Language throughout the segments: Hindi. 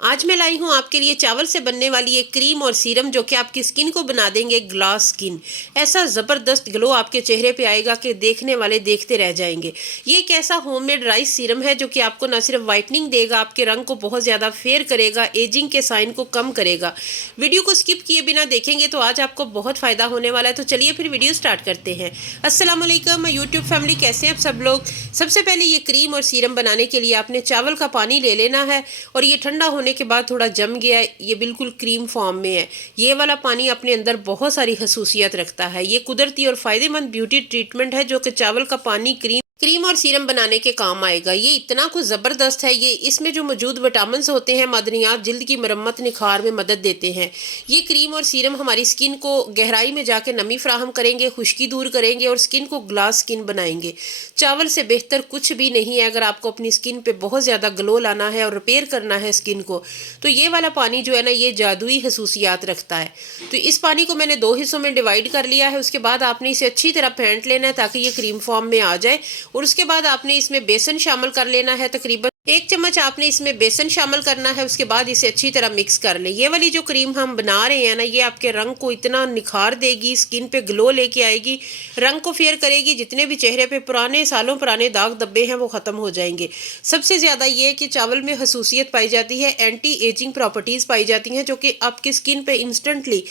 आज मैं लाई हूँ आपके लिए चावल से बनने वाली एक क्रीम और सीरम जो कि आपकी स्किन को बना देंगे ग्लास स्किन। ऐसा ज़बरदस्त ग्लो आपके चेहरे पे आएगा कि देखने वाले देखते रह जाएंगे। ये एक ऐसा होममेड राइस सीरम है जो कि आपको ना सिर्फ वाइटनिंग देगा, आपके रंग को बहुत ज़्यादा फेयर करेगा, एजिंग के साइन को कम करेगा। वीडियो को स्किप किए बिना देखेंगे तो आज आपको बहुत फ़ायदा होने वाला है। तो चलिए फिर वीडियो स्टार्ट करते हैं। अस्सलाम वालेकुम यूट्यूब फैमिली, कैसे हैं आप सब लोग। सबसे पहले ये क्रीम और सीरम बनाने के लिए आपने चावल का पानी ले लेना है और ये ठंडा होने के बाद थोड़ा जम गया है, ये बिल्कुल क्रीम फॉर्म में है। ये वाला पानी अपने अंदर बहुत सारी खसूसियत रखता है। ये कुदरती और फायदेमंद ब्यूटी ट्रीटमेंट है जो कि चावल का पानी क्रीम और सीरम बनाने के काम आएगा। ये इतना कुछ ज़बरदस्त है। ये इसमें जो मौजूद विटामिन्स होते हैं, मादनियात जिल्द की मरम्मत निखार में मदद देते हैं। ये क्रीम और सीरम हमारी स्किन को गहराई में जाके नमी फ्राहम करेंगे, खुश्की दूर करेंगे और स्किन को ग्लास स्किन बनाएंगे। चावल से बेहतर कुछ भी नहीं है। अगर आपको अपनी स्किन पे बहुत ज़्यादा ग्लो लाना है और रिपेयर करना है स्किन को, तो ये वाला पानी जो है ना, ये जादुई खसूसियात रखता है। तो इस पानी को मैंने 2 हिस्सों में डिवाइड कर लिया है। उसके बाद आपने इसे अच्छी तरह फेंट लेना है ताकि ये क्रीम फॉर्म में आ जाए। और उसके बाद आपने इसमें बेसन शामिल कर लेना है। तकरीबन 1 चम्मच आपने इसमें बेसन शामिल करना है। उसके बाद इसे अच्छी तरह मिक्स कर लें। ये वाली जो क्रीम हम बना रहे हैं ना, ये आपके रंग को इतना निखार देगी, स्किन पे ग्लो लेके आएगी, रंग को फेयर करेगी। जितने भी चेहरे पे पुराने सालों पुराने दाग धब्बे हैं वो ख़त्म हो जाएंगे। सबसे ज़्यादा ये कि चावल में खसूसियत पाई जाती है, एंटी एजिंग प्रॉपर्टीज़ पाई जाती हैं जो कि आपकी स्किन पे इंस्टेंटली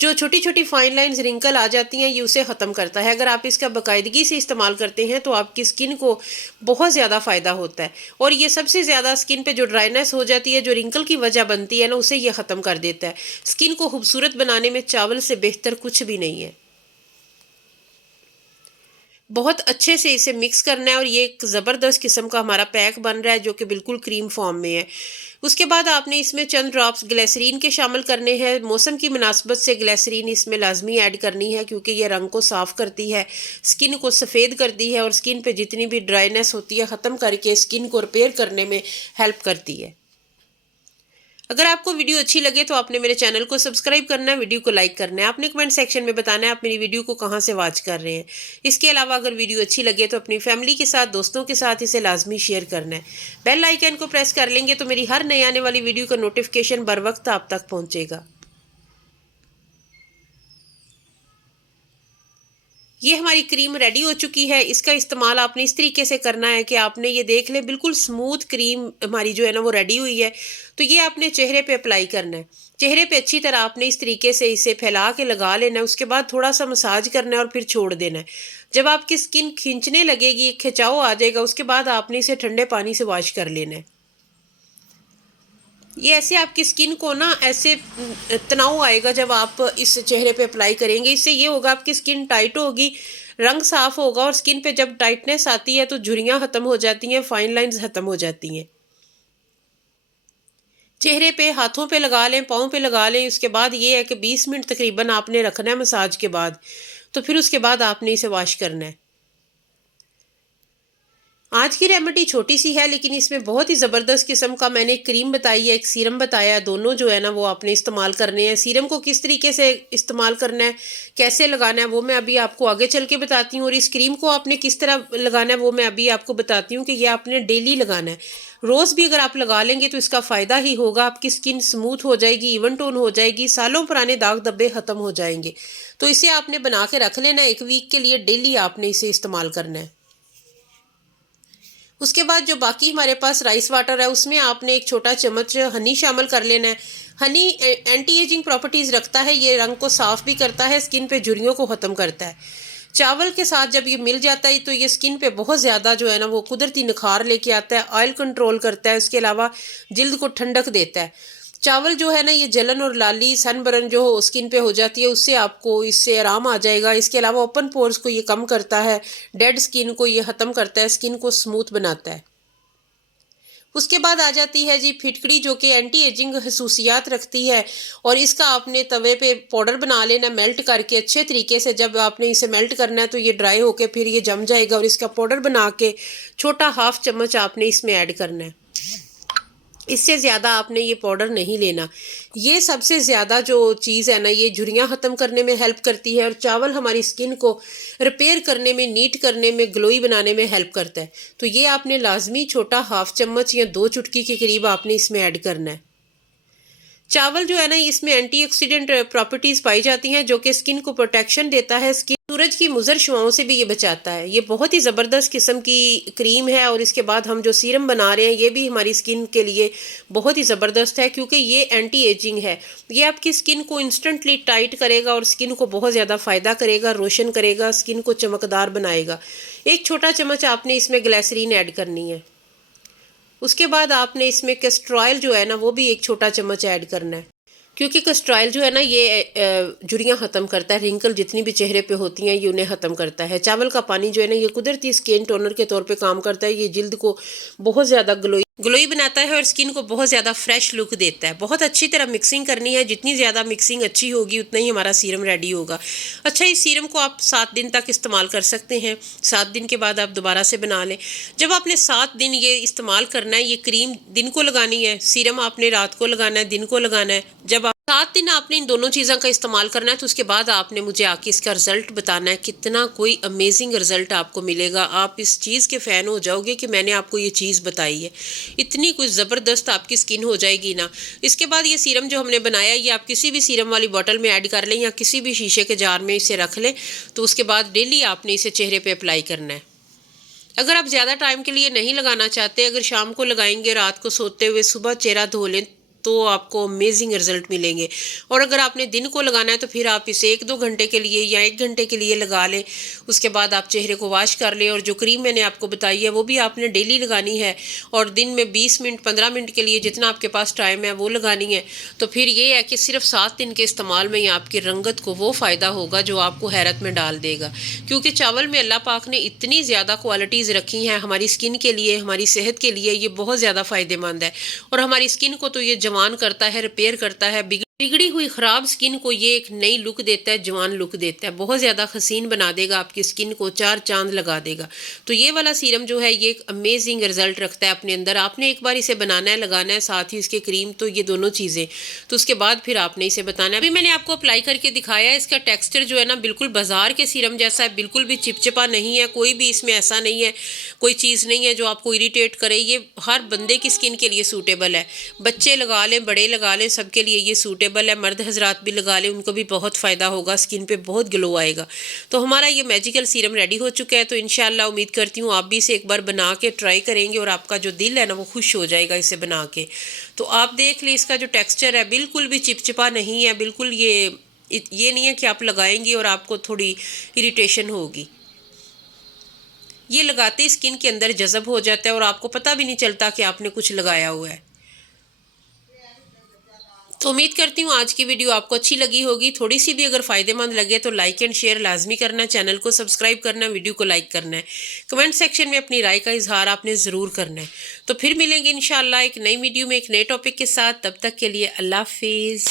जो छोटी छोटी फाइन लाइंस रिंकल आ जाती हैं, ये उसे ख़त्म करता है। अगर आप इसका बाकायदगी से इस्तेमाल करते हैं तो आपकी स्किन को बहुत ज़्यादा फ़ायदा होता है। और ये सबसे ज़्यादा स्किन पे जो ड्राइनेस हो जाती है, जो रिंकल की वजह बनती है ना, उसे ये ख़त्म कर देता है। स्किन को खूबसूरत बनाने में चावल से बेहतर कुछ भी नहीं है। बहुत अच्छे से इसे मिक्स करना है और ये एक ज़बरदस्त किस्म का हमारा पैक बन रहा है जो कि बिल्कुल क्रीम फॉर्म में है। उसके बाद आपने इसमें चंद ड्रॉप्स ग्लिसरीन के शामिल करने हैं। मौसम की मुनासबत से ग्लिसरीन इसमें लाजमी ऐड करनी है क्योंकि ये रंग को साफ़ करती है, स्किन को सफ़ेद करती है और स्किन पे जितनी भी ड्राइनेस होती है ख़त्म करके स्किन को रिपेयर करने में हेल्प करती है। अगर आपको वीडियो अच्छी लगे तो आपने मेरे चैनल को सब्सक्राइब करना है, वीडियो को लाइक करना है। आपने कमेंट सेक्शन में बताना है आप मेरी वीडियो को कहाँ से वॉच कर रहे हैं। इसके अलावा अगर वीडियो अच्छी लगे तो अपनी फैमिली के साथ, दोस्तों के साथ इसे लाजमी शेयर करना है। बेल आइकन को प्रेस कर लेंगे तो मेरी हर नई आने वाली वीडियो का नोटिफिकेशन बर वक्त आप तक पहुँचेगा। ये हमारी क्रीम रेडी हो चुकी है। इसका इस्तेमाल आपने इस तरीके से करना है कि आपने ये देख लें, बिल्कुल स्मूथ क्रीम हमारी जो है ना वो रेडी हुई है। तो ये आपने चेहरे पे अप्लाई करना है। चेहरे पे अच्छी तरह आपने इस तरीके से इसे फैला के लगा लेना है। उसके बाद थोड़ा सा मसाज करना है और फिर छोड़ देना है। जब आपकी स्किन खींचने लगेगी, खिंचाव आ जाएगा, उसके बाद आपने इसे ठंडे पानी से वॉश कर लेना है। ये ऐसे आपकी स्किन को ना ऐसे तनाव आएगा जब आप इस चेहरे पे अप्लाई करेंगे। इससे ये होगा आपकी स्किन टाइट होगी, रंग साफ होगा और स्किन पे जब टाइटनेस आती है तो झुर्रियाँ ख़त्म हो जाती हैं, फाइन लाइंस ख़त्म हो जाती हैं। चेहरे पे, हाथों पे लगा लें, पाँव पे लगा लें। उसके बाद ये है कि 20 मिनट तकरीबन आपने रखना है मसाज के बाद। तो फिर उसके बाद आपने इसे वॉश करना है। आज की रेमेडी छोटी सी है लेकिन इसमें बहुत ही ज़बरदस्त किस्म का मैंने एक क्रीम बताई है, एक सीरम बताया है। दोनों जो है ना वो आपने इस्तेमाल करने हैं। सीरम को किस तरीके से इस्तेमाल करना है, कैसे लगाना है, वो मैं अभी आपको आगे चल के बताती हूँ। और इस क्रीम को आपने किस तरह लगाना है वो मैं अभी आपको बताती हूँ कि ये आपने डेली लगाना है। रोज़ भी अगर आप लगा लेंगे तो इसका फ़ायदा ही होगा। आपकी स्किन स्मूथ हो जाएगी, इवन टोन हो जाएगी, सालों पुराने दाग धब्बे ख़त्म हो जाएंगे। तो इसे आपने बना के रख लेना है। 1 वीक के लिए डेली आपने इसे इस्तेमाल करना है। उसके बाद जो बाकी हमारे पास राइस वाटर है उसमें आपने 1 छोटा चम्मच हनी शामिल कर लेना है। हनी एंटी एजिंग प्रॉपर्टीज़ रखता है। ये रंग को साफ़ भी करता है, स्किन पे झुर्रियों को ख़त्म करता है। चावल के साथ जब ये मिल जाता है तो ये स्किन पे बहुत ज़्यादा जो है ना वो कुदरती निखार लेके आता है, ऑयल कंट्रोल करता है। उसके अलावा जिल्द को ठंडक देता है। चावल जो है ना, ये जलन और लाली सनबर्न जो स्किन पे हो जाती है उससे आपको इससे आराम आ जाएगा। इसके अलावा ओपन पोर्स को ये कम करता है, डेड स्किन को ये ख़त्म करता है, स्किन को स्मूथ बनाता है। उसके बाद आ जाती है जी फिटकड़ी जो कि एंटी एजिंग खसूसियात रखती है। और इसका आपने तवे पे पाउडर बना लेना मेल्ट करके अच्छे तरीके से। जब आपने इसे मेल्ट करना है तो ये ड्राई होके फिर ये जम जाएगा और इसका पाउडर बना के छोटा 1/2 चम्मच आपने इसमें ऐड करना है। इससे ज़्यादा आपने ये पाउडर नहीं लेना। ये सबसे ज़्यादा जो चीज़ है ना, ये झुर्रियाँ ख़त्म करने में हेल्प करती है और चावल हमारी स्किन को रिपेयर करने में, नीट करने में, ग्लोई बनाने में हेल्प करता है। तो ये आपने लाजमी छोटा 1/2 चम्मच या 2 चुटकी के करीब आपने इसमें ऐड करना है। चावल जो है ना इसमें एंटीऑक्सीडेंट प्रॉपर्टीज़ पाई जाती हैं जो कि स्किन को प्रोटेक्शन देता है, स्किन सूरज की मुज़र शुआओं से भी ये बचाता है। ये बहुत ही ज़बरदस्त किस्म की क्रीम है और इसके बाद हम जो सीरम बना रहे हैं ये भी हमारी स्किन के लिए बहुत ही ज़बरदस्त है क्योंकि ये एंटी एजिंग है। ये आपकी स्किन को इंस्टेंटली टाइट करेगा और स्किन को बहुत ज़्यादा फ़ायदा करेगा, रोशन करेगा, स्किन को चमकदार बनाएगा। एक छोटा चम्मच आपने इसमें ग्लिसरीन ऐड करनी है। उसके बाद आपने इसमें कैस्टर ऑयल जो है ना वो भी एक छोटा चम्मच ऐड करना है क्योंकि कैस्टर ऑयल जो है ना ये झुर्रियाँ ख़त्म करता है, रिंकल जितनी भी चेहरे पे होती हैं ये उन्हें ख़त्म करता है। चावल का पानी जो है ना ये कुदरती स्किन टोनर के तौर पे काम करता है। ये जिल्द को बहुत ज़्यादा ग्लोई बनाता है और स्किन को बहुत ज़्यादा फ्रेश लुक देता है। बहुत अच्छी तरह मिक्सिंग करनी है, जितनी ज़्यादा मिक्सिंग अच्छी होगी उतना ही हमारा सीरम रेडी होगा। अच्छा, इस सीरम को आप 7 दिन तक इस्तेमाल कर सकते हैं। 7 दिन के बाद आप दोबारा से बना लें। जब आपने 7 दिन ये इस्तेमाल करना है, ये क्रीम दिन को लगानी है, सीरम आपने रात को लगाना है, दिन को लगाना है। जब आप 7 दिन आपने इन दोनों चीज़ों का इस्तेमाल करना है तो उसके बाद आपने मुझे आके इसका रिज़ल्ट बताना है। कितना कोई अमेजिंग रिज़ल्ट आपको मिलेगा। आप इस चीज़ के फ़ैन हो जाओगे कि मैंने आपको ये चीज़ बताई है। इतनी कुछ ज़बरदस्त आपकी स्किन हो जाएगी ना। इसके बाद ये सीरम जो हमने बनाया ये आप किसी भी सीरम वाली बॉटल में ऐड कर लें या किसी भी शीशे के जार में इसे रख लें। तो उसके बाद डेली आपने इसे चेहरे पे अप्लाई करना है। अगर आप ज़्यादा टाइम के लिए नहीं लगाना चाहते, अगर शाम को लगाएंगे, रात को सोते हुए सुबह चेहरा धो लें तो आपको अमेजिंग रिजल्ट मिलेंगे। और अगर आपने दिन को लगाना है तो फिर आप इसे 1-2 घंटे के लिए या 1 घंटे के लिए लगा लें। उसके बाद आप चेहरे को वॉश कर लें और जो क्रीम मैंने आपको बताई है वो भी आपने डेली लगानी है और दिन में 20 मिनट 15 मिनट के लिए जितना आपके पास टाइम है वो लगानी है। तो फिर ये है कि सिर्फ 7 दिन के इस्तेमाल में ही आपकी रंगत को वो फ़ायदा होगा जो आपको हैरत में डाल देगा। क्योंकि चावल में अल्लाह पाक ने इतनी ज़्यादा क्वालिटीज़ रखी हैं हमारी स्किन के लिए, हमारी सेहत के लिए। ये बहुत ज़्यादा फ़ायदेमंद है और हमारी स्किन को तो ये जवान करता है, रिपेयर करता है। बिगड़ी हुई ख़राब स्किन को ये एक नई लुक देता है, जवान लुक देता है। बहुत ज़्यादा हसीन बना देगा, आपकी स्किन को 4 चांद लगा देगा। तो ये वाला सीरम जो है ये एक अमेजिंग रिजल्ट रखता है अपने अंदर। आपने एक बार इसे बनाना है, लगाना है, साथ ही इसके क्रीम, तो ये दोनों चीज़ें। तो उसके बाद फिर आपने इसे बताना है। अभी मैंने आपको अप्लाई करके दिखाया है। इसका टेक्स्चर जो है ना बिल्कुल बाजार के सीरम जैसा है, बिल्कुल भी चिपचिपा नहीं है। कोई भी इसमें ऐसा नहीं है, कोई चीज़ नहीं है जो आपको इरिटेट करे। ये हर बंदे की स्किन के लिए सूटेबल है। बच्चे लगा लें, बड़े लगा लें, सबके लिए ये सूटेबल है। मर्द हजरात भी लगा लें, उनको भी बहुत फ़ायदा होगा, स्किन पे बहुत ग्लो आएगा। तो हमारा ये मैजिकल सीरम रेडी हो चुका है। तो इंशाल्लाह उम्मीद करती हूँ आप भी इसे एक बार बना के ट्राई करेंगे और आपका जो दिल है ना वो खुश हो जाएगा इसे बना के। तो आप देख लें इसका जो टेक्स्चर है बिल्कुल भी चिपचिपा नहीं है। बिल्कुल ये नहीं है कि आप लगाएंगे और आपको थोड़ी इरिटेशन होगी। ये लगाते ही स्किन के अंदर जज़ब हो जाता है और आपको पता भी नहीं चलता कि आपने कुछ लगाया हुआ है। तो उम्मीद करती हूँ आज की वीडियो आपको अच्छी लगी होगी। थोड़ी सी भी अगर फ़ायदेमंद लगे तो लाइक एंड शेयर लाजमी करना, चैनल को सब्सक्राइब करना, वीडियो को लाइक करना है। कमेंट सेक्शन में अपनी राय का इजहार आपने ज़रूर करना है। तो फिर मिलेंगे इंशाल्लाह एक नई वीडियो में एक नए टॉपिक के साथ। तब तक के लिए अल्लाह हाफिज़।